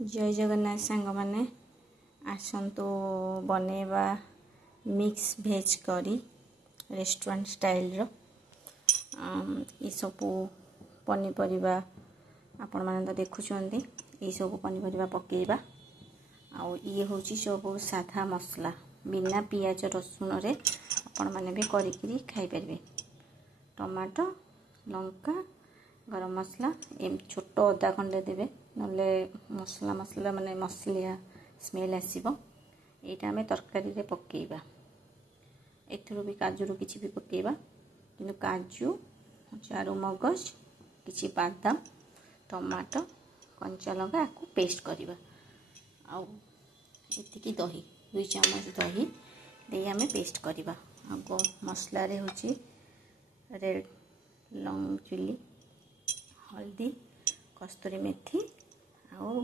जय जगन्नाथ सांग माने आसंतु बनेबा मिक्स भेज करी रेस्टोरेंट स्टाइल रो ये सब पनीपरिया आपण माने तो देखुछंती ये सब पनीपरिया पकेइबा आउ ये होची सब साधा मसला बिना पियाज रसुन रे आपण माने भी करी खाई परिबे। टमाटो लंका गरम मसला एम छोट अदा खंडे देबे नले मसला मसला माने मसलिया स्मेल आसीबो। एटा हमें तरकारी रे पकेइबा एथरो भी काजू रो किछि भी पकेइबा किंतु काजू चारु मगज किछि बादाम टमाटो कंचा लंका को पेस्ट करिबा आउ एतिकी दही 2 चम्मच दही दे हमें पेस्ट करिबा। आगो मसला रे होची रेड लॉन्ग चिली हल्दी कस्तूरी मेथी आउ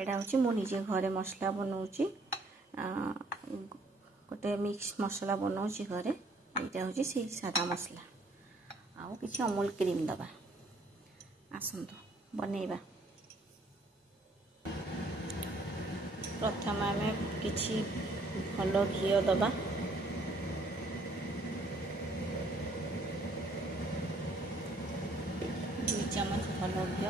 एडा होची मो निजे घरे मसला बनाउची गोटे मिक्स मसला बनाउची घरे एटा होची से सादा मसला आउ किछि अमूल क्रीम दबा आसंतो बनेइबा। प्रथम आमे किछि भलो घी दबा चम्मच भलो घी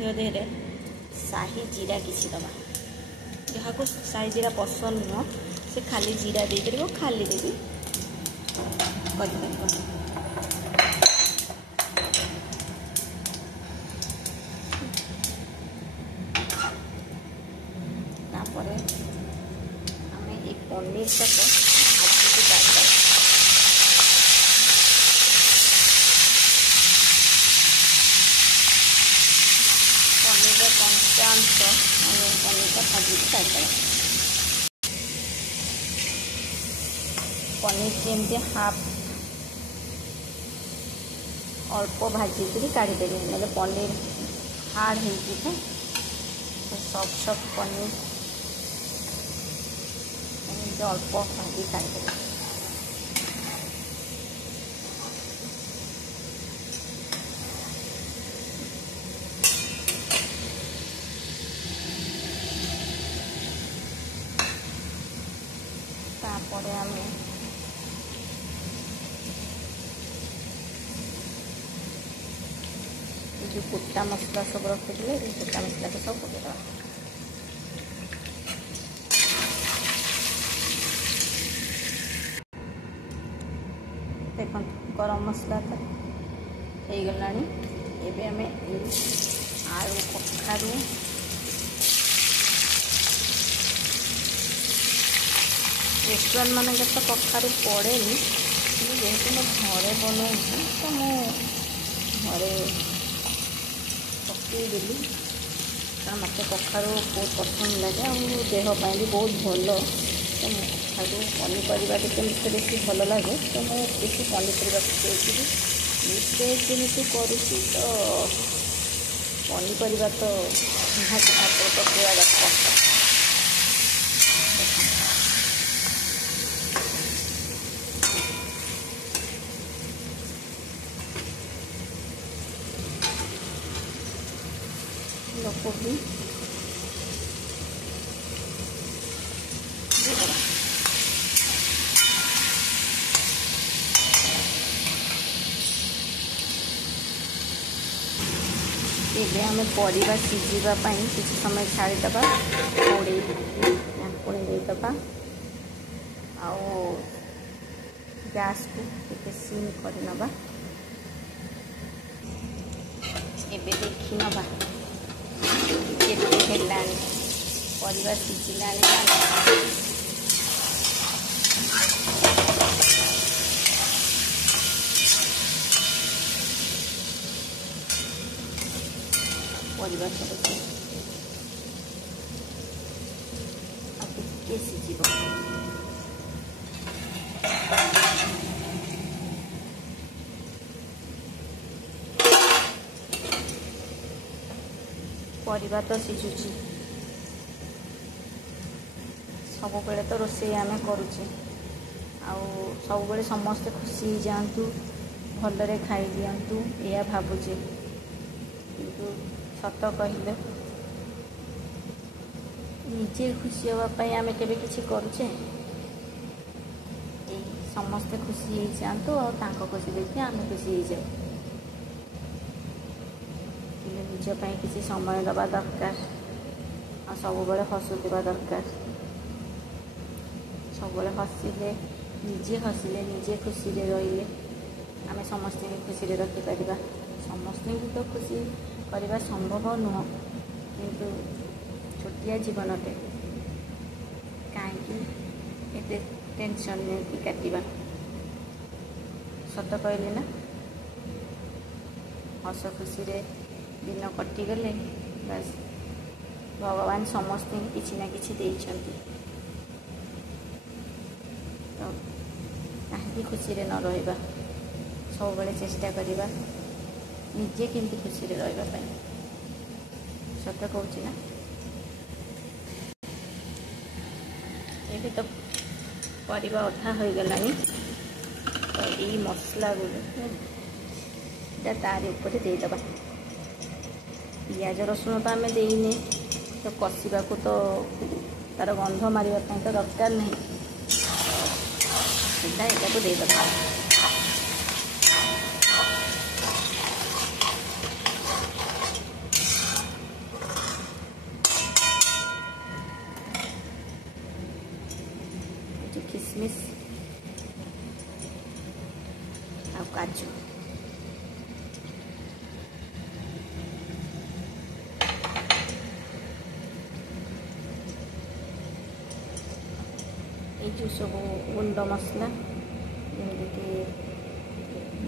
घी दे शाही जीरा किसी दबा जहाँ को शाही जीरा पसंद नुह से खाली जीरा दे कर खाली देवी आम ये पनीर तक कंचांश पनीर का भाजी काटि पनीर केमती हाफ अल्प भाजिक काढ़ीदेवी ना पनीर हार्ड हो सॉफ्ट सॉफ्ट पनीर अल्प भाजी काढ़ीदेवी। तापरे आमे जो कुटा मसला सब रखी कुटा मसला को सब पकेदा देख गरम मसला तो हो गला एबे आमे आलू कखारू रेस्टोरेंट मान तो कखारू पड़े जेहेतु मैं घरे बनाऊँ तो मु घरे पकईदेली कारण मत कखारू बहुत पसंद लगे और देहपाई भी बहुत भल तो कखारू पनीपरिया टे बेसी भल लगे तो मुझे बेसी पनीपरिया पकईकि जमी करुँची तो पनीपरिया तो निहाती पकड़ा दरकार। कोबी ये आम परिवा सीझापी किसी समय छाड़ीदबा पुणी देदबा आउ गैस को सिम कर नबा एबे देखी नबा परिवार सीझिला परिवार ଟିକେ ସିଝିବ। ପରିବା ତ ସିଝୁଛି। ସବୁବେଳେ ତ ରୋଷେଇ ଆମେ କରୁଛେ, ଆଉ ସବୁବେଳେ ସମସ୍ତେ ଖୁସି ହେଇଯାଆନ୍ତୁ, ଭଲରେ ଖାଇଦିଅନ୍ତୁ ଏଇଆ ଭାବୁଛେ। କିନ୍ତୁ ସତ କହିଲେ ନିଜେ ଖୁସି ହେବା ପାଇଁ ଆମେ କେବେ କିଛି କରୁଛେ? ଏଇ ସମସ୍ତେ ଖୁସି ହେଇଯାଆନ୍ତୁ ଆଉ ତାଙ୍କ ଖୁସି ଦେଖି ଆମେ ଖୁସି ହେଇଯାଉ। କିନ୍ତୁ ନିଜ ପାଇଁ କିଛି ସମୟ ଦେବା ଦରକାର, ଆଉ ସବୁବେଳେ ହସୁଥିବା ଦରକାର। ସବୁବେଳେ ହସିଲେ, ନିଜେ ଖୁସିରେ ରହିଲେ ଆମେ ସମସ୍ତଙ୍କୁ ଖୁସିରେ ରଖିପାରିବା। ସମସ୍ତଙ୍କୁ ତ ଖୁସି କରିବା ସମ୍ଭବ ନୁହଁ, କିନ୍ତୁ ଛୋଟିଆ ଜୀବନଟେ କାହିଁକି ଏତେ ଟେନସନ୍ ନେଇକି କାଟିବା? ସତ କହିଲି ନା? ହସ ଖୁସିରେ ଦିନ କଟିଗଲେ ବାସ୍ ଭଗବାନ ସମସ୍ତଙ୍କୁ କିଛି ନା କିଛି ଦେଇଛନ୍ତି, ତ କାହିଁକି ଖୁସିରେ ନ ରହିବା? ସବୁବେଳେ ଚେଷ୍ଟା କରିବା ନିଜେ କେମିତି ଖୁସିରେ ରହିବା ପାଇଁ। ସତ କହୁଛି ନା? ଏବେ ତ ପରିବା ଅଧା ହୋଇଗଲାଣି, ତ ଏଇ ମସଲା ଗୁଡ଼ିକ ତାରି ଉପରେ ଦେଇଦେବା। ପିଆଜ ରସୁଣ ତ ଆମେ ଦେଇନେ, ତ କଷିବାକୁ ତ ତାର ଗନ୍ଧ ମାରିବା ପାଇଁ ତ ଦରକାର ନାହିଁ, ସିଧା ଏଟାକୁ ଦେଇଦେବା। किशमिश और काजू ये जो सब गुंड मसला जमीक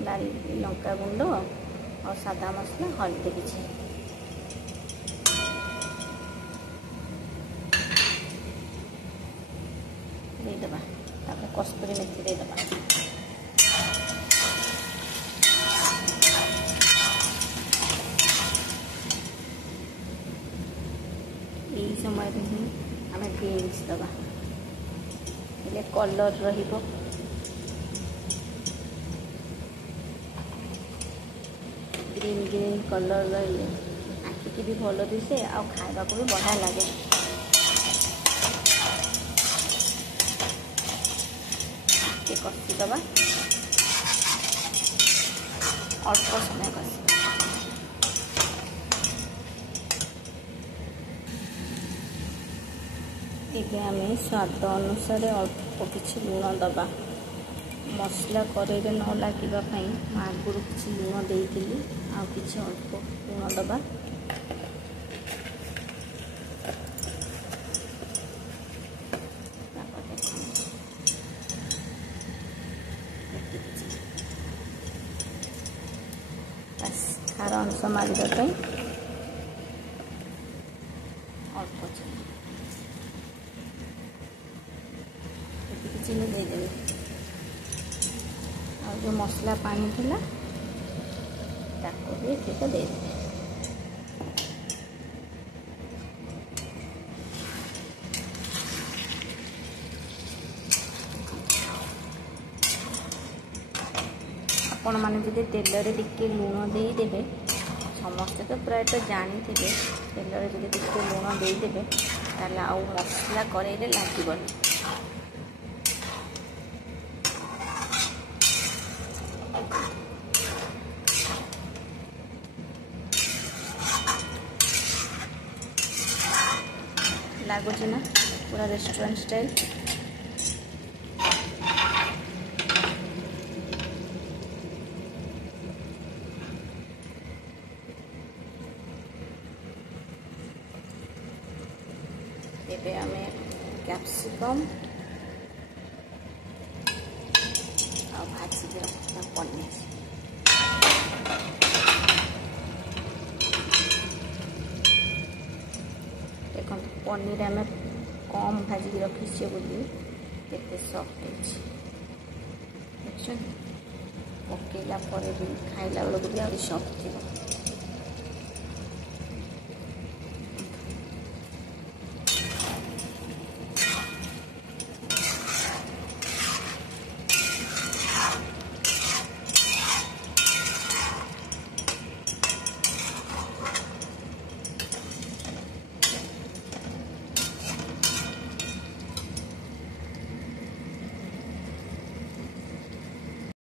लाल लंका गुंड और सादा मसला हल्दी किसी देदेबा, कस्तूरी मेथी देदेबा। यही समय ही आम बीन्स दबा, कलर रहिबो। ग्रीन ग्रीन कलर रही आखिकी भी भल दिशे आ खाइबा को भी बढ़िया लगे। कषिदबा, अल्प समय कषि आम स्वाद अनुसार अल्प किसी लुण दबा। मसला कड़े न लगे आगुरी किसी लुण देती आ किसी अल्प लुण दबा। खार अंश मारिबा अल्प चीनी देदेवे। आ जो मसला पानी थिला ताको भी ठीक देदेवे। आपण मैंने जब तेल टिके लुण देदेवे, समस्ते तो प्राय तो जानी थे तेल जब टिके लुण देदेवे ताले आउ मसला करेले लागबनी। लगुच ना पूरा रेस्टोरेंट स्टाइल। एबे आमे कैप्सिकम आ भाजी के रखना पनीर देखो पनीर आमे कम भाजिक रखी बोली केते सॉफ्ट है देखिए पकेला पर भी खाइला बेलू भी आ सॉफ्ट थी।